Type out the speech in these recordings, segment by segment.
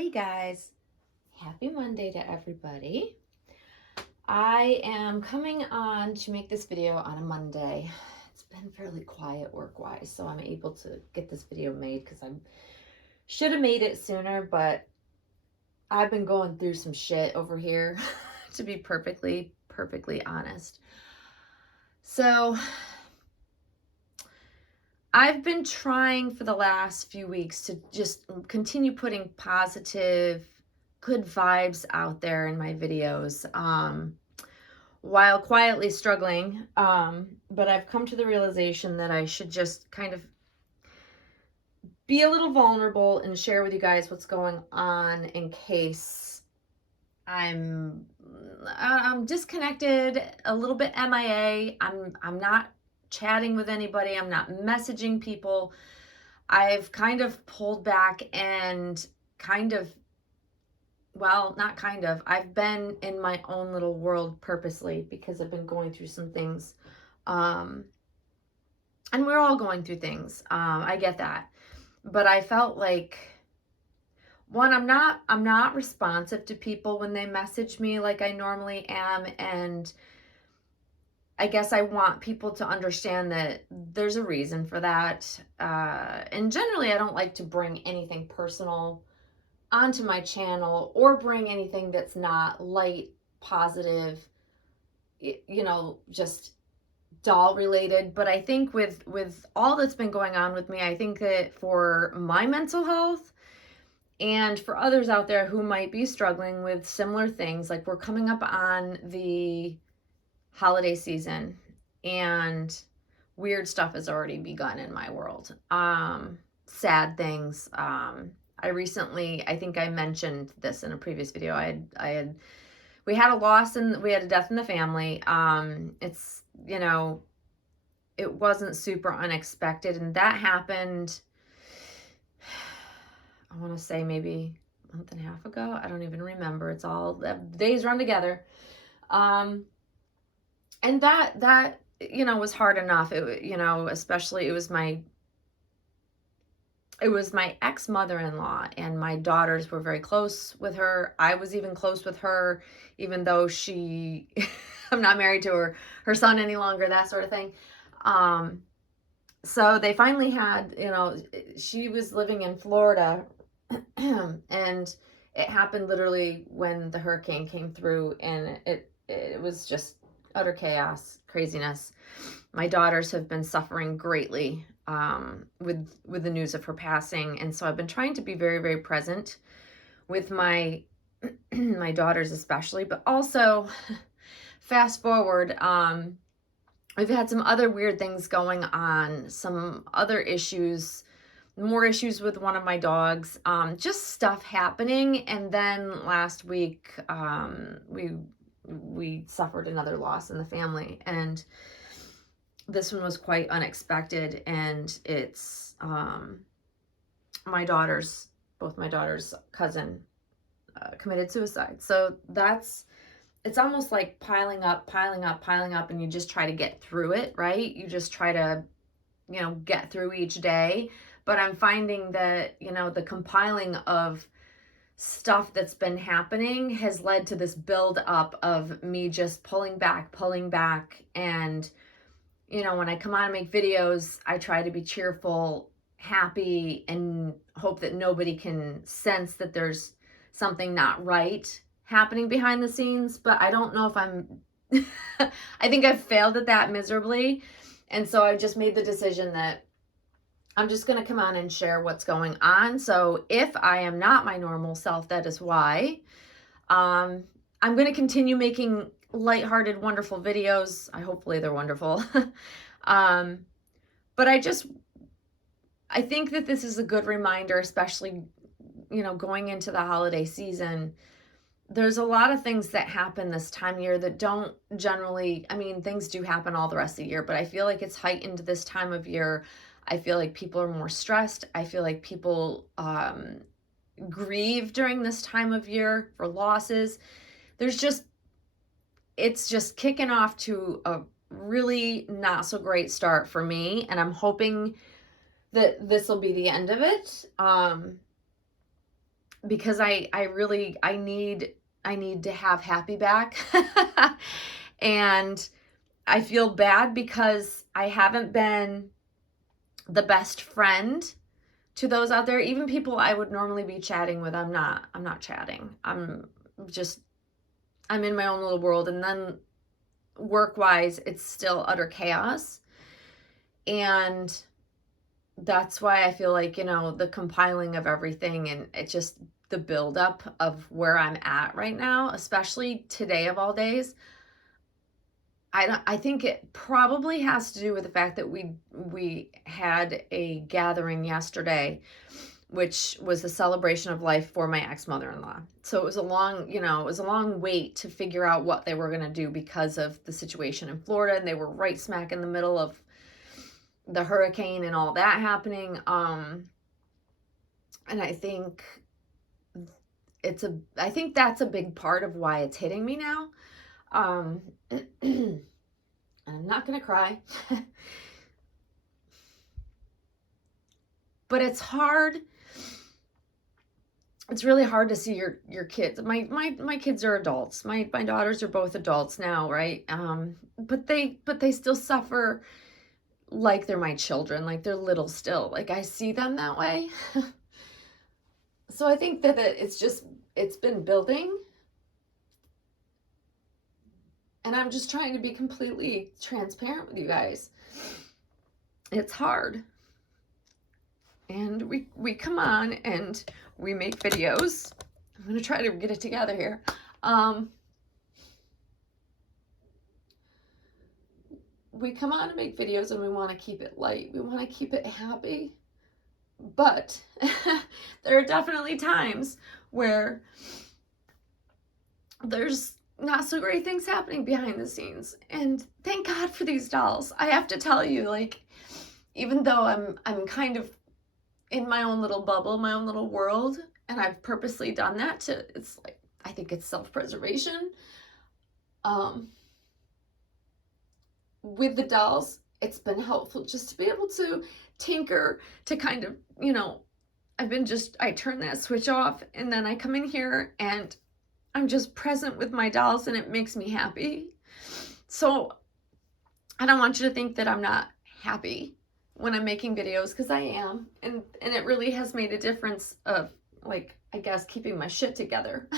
Hey guys, happy Monday to everybody. I am coming on to make this video on a Monday. It's been fairly quiet work-wise, so I'm able to get this video made because I should have made it sooner, but I've been going through some shit over here, to be perfectly honest. So I've been trying for the last few weeks to just continue putting positive, good vibes out there in my videos, while quietly struggling. But I've come to the realization that I should just kind of be a little vulnerable and share with you guys what's going on in case I'm disconnected, a little bit MIA. I'm not chatting with anybody. I'm not messaging people. I've kind of pulled back and I've been in my own little world purposely because I've been going through some things. And we're all going through things. I get that. But I felt like, one, I'm not responsive to people when they message me like I normally am, and I guess I want people to understand that there's a reason for that. And generally, I don't like to bring anything personal onto my channel or bring anything that's not light, positive, just doll related. But I think with all that's been going on with me, I think that for my mental health and for others out there who might be struggling with similar things, like we're coming up on the holiday season and weird stuff has already begun in my world. Sad things. I think I mentioned this in a previous video. We had a loss and we had a death in the family. It's, it wasn't super unexpected, and that happened, I want to say maybe a month and a half ago. I don't even remember. It's all, the days run together. And that was hard enough. Especially it was my ex-mother-in-law, and my daughters were very close with her. I was even close with her, even though I'm not married to her son any longer, that sort of thing. So they finally had, she was living in Florida, and it happened literally when the hurricane came through, and it was just utter chaos, craziness. My daughters have been suffering greatly with the news of her passing, and so I've been trying to be very, very present with my my daughters especially, but also fast forward, we've had some other weird things going on, some other issues, more issues with one of my dogs, just stuff happening. And then last week, we suffered another loss in the family, and this one was quite unexpected. And it's both my daughter's cousin committed suicide. So it's almost like piling up, and you just try to get through it, right? You just try to, get through each day. But I'm finding that, the compiling of stuff that's been happening has led to this build up of me just pulling back. And, when I come on and make videos, I try to be cheerful, happy, and hope that nobody can sense that there's something not right happening behind the scenes. But I don't know if I think I've failed at that miserably. And so I've just made the decision that I'm just going to come on and share what's going on. So if I am not my normal self, that is why. I'm going to continue making lighthearted, wonderful videos. Hopefully they're wonderful. But I think that this is a good reminder, especially, going into the holiday season. There's a lot of things that happen this time of year that don't generally, things do happen all the rest of the year, but I feel like it's heightened this time of year. I feel like people are more stressed. I feel like people grieve during this time of year for losses. It's just kicking off to a really not so great start for me, and I'm hoping that this will be the end of it. because I need to have Happy back. And I feel bad because I haven't been the best friend to those out there. Even people I would normally be chatting with, I'm not chatting. I'm in my own little world. And then work-wise, it's still utter chaos. And that's why I feel like, the compiling of everything, and it just the buildup of where I'm at right now, especially today of all days. I think it probably has to do with the fact that we had a gathering yesterday, which was the celebration of life for my ex-mother-in-law. So it was a long wait to figure out what they were going to do because of the situation in Florida, and they were right smack in the middle of the hurricane and all that happening. And I think that's a big part of why it's hitting me now. I'm not gonna cry. But it's hard. It's really hard to see your kids. My kids are adults. My daughters are both adults now, right? But they still suffer like they're my children, like they're little still. Like I see them that way. So I think that it's been building. And I'm just trying to be completely transparent with you guys. It's hard. And we come on and we make videos. I'm going to try to get it together here. We come on and make videos and we want to keep it light. We want to keep it happy. But there are definitely times where there's not so great things happening behind the scenes. And thank God for these dolls. I have to tell you, like, even though I'm kind of in my own little bubble, my own little world, and I've purposely done that it's like, I think it's self-preservation. With the dolls, it's been helpful just to be able to tinker, to kind of, I turn that switch off and then I come in here and I'm just present with my dolls and it makes me happy. So I don't want you to think that I'm not happy when I'm making videos, because I am. And it really has made a difference of, like, I guess, keeping my shit together,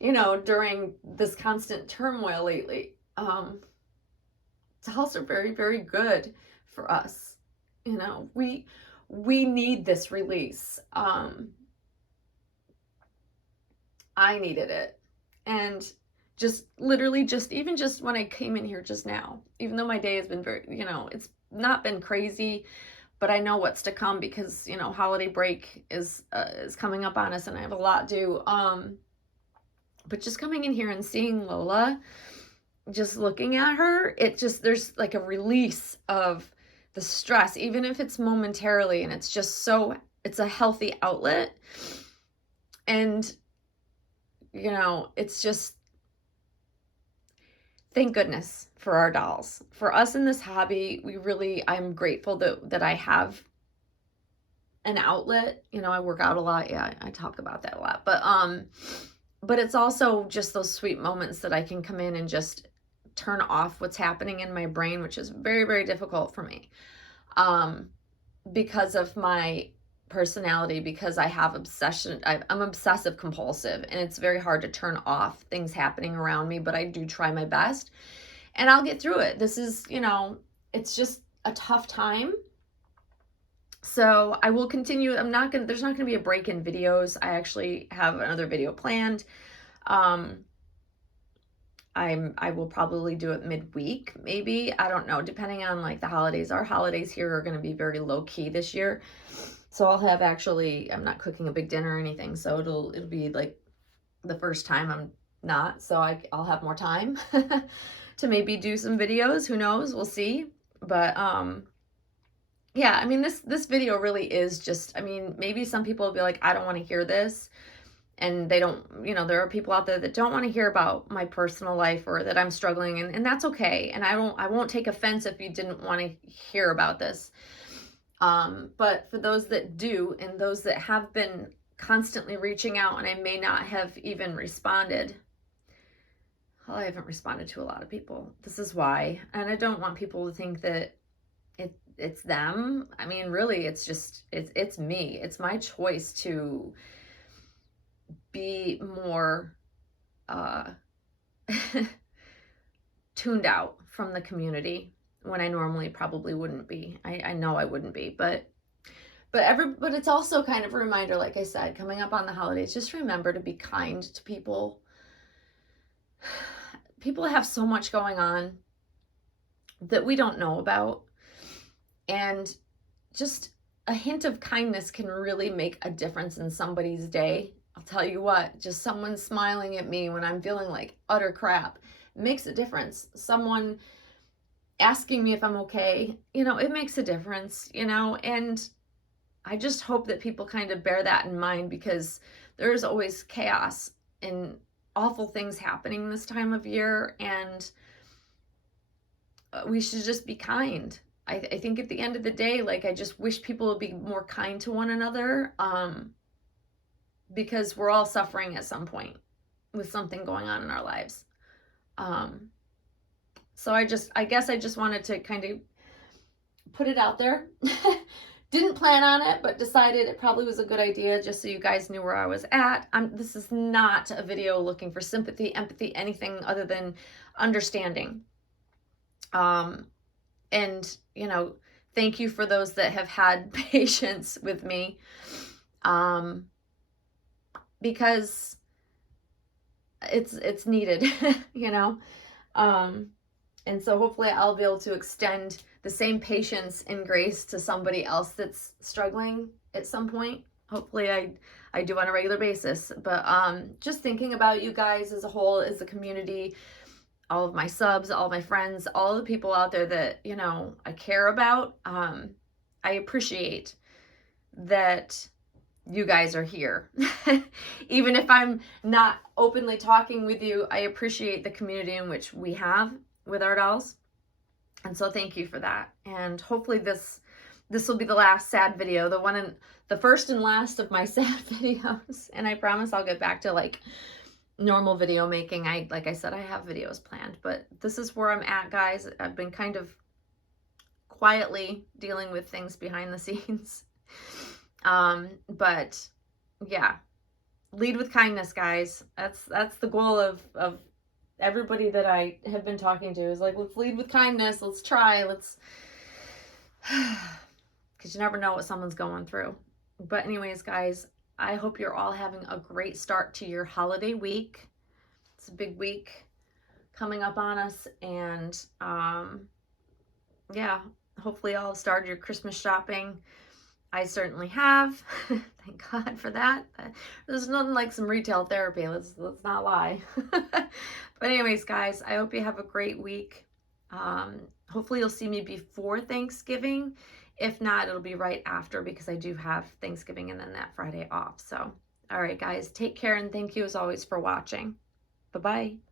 during this constant turmoil lately. Dolls are very, very good for us. We need this release. I needed it. And just literally even just when I came in here just now, even though my day has been very, it's not been crazy, but I know what's to come because, holiday break is coming up on us and I have a lot due. But just coming in here and seeing Lola, just looking at her, there's like a release of the stress, even if it's momentarily, and it's a healthy outlet. And it's just, thank goodness for our dolls. For us in this hobby, I'm grateful that I have an outlet. I work out a lot. Yeah, I talk about that a lot. But it's also just those sweet moments that I can come in and just turn off what's happening in my brain, which is very, very difficult for me. Because of my personality, because I have obsession. I'm obsessive compulsive, and it's very hard to turn off things happening around me, but I do try my best and I'll get through it. This is, it's just a tough time. So I will continue. There's not going to be a break in videos. I actually have another video planned. I will probably do it midweek, maybe. I don't know, depending on like the holidays. Our holidays here are going to be very low key this year. So I'll have I'm not cooking a big dinner or anything. So it'll be like the first time I'm not. So I'll have more time to maybe do some videos. Who knows? We'll see. But yeah, I mean, this video really is just, maybe some people will be like, I don't want to hear this. And they don't, there are people out there that don't want to hear about my personal life or that I'm struggling, and that's okay. And I won't take offense if you didn't want to hear about this. But for those that do, and those that have been constantly reaching out and I may not have even responded. Well, I haven't responded to a lot of people. This is why. And I don't want people to think that it's them. I mean, really, it's me. It's my choice to be more tuned out from the community when I normally probably wouldn't be. I know I wouldn't be, but it's also kind of a reminder, like I said, coming up on the holidays, just remember to be kind to people. People have so much going on that we don't know about. And just a hint of kindness can really make a difference in somebody's day. I'll tell you what, just someone smiling at me when I'm feeling like utter crap makes a difference. Someone asking me if I'm okay, it makes a difference, and I just hope that people kind of bear that in mind, because there's always chaos and awful things happening this time of year, and we should just be kind. I think at the end of the day, like, I just wish people would be more kind to one another, because we're all suffering at some point with something going on in our lives. So I guess I just wanted to kind of put it out there. Didn't plan on it, but decided it probably was a good idea, just so you guys knew where I was at. This is not a video looking for sympathy, empathy, anything other than understanding. And, thank you for those that have had patience with me, because it's needed, and so hopefully I'll be able to extend the same patience and grace to somebody else that's struggling at some point. Hopefully I do on a regular basis, but just thinking about you guys as a whole, as a community, all of my subs, all of my friends, all the people out there that, I care about. I appreciate that you guys are here. Even if I'm not openly talking with you, I appreciate the community in which we have with our dolls. And so thank you for that. And hopefully this will be the last sad video, the first and last of my sad videos. And I promise I'll get back to like normal video making. Like I said, I have videos planned, but this is where I'm at, guys. I've been kind of quietly dealing with things behind the scenes. But yeah, lead with kindness, guys. That's the goal of everybody that I have been talking to, is like, let's lead with kindness. Let's try. Because you never know what someone's going through. But anyways, guys, I hope you're all having a great start to your holiday week. It's a big week coming up on us. And yeah, hopefully y'all have started your Christmas shopping. I certainly have. Thank God for that. There's nothing like some retail therapy. Let's not lie. But anyways, guys, I hope you have a great week. Hopefully you'll see me before Thanksgiving. If not, it'll be right after, because I do have Thanksgiving and then that Friday off. So, all right, guys, take care, and thank you as always for watching. Bye-bye.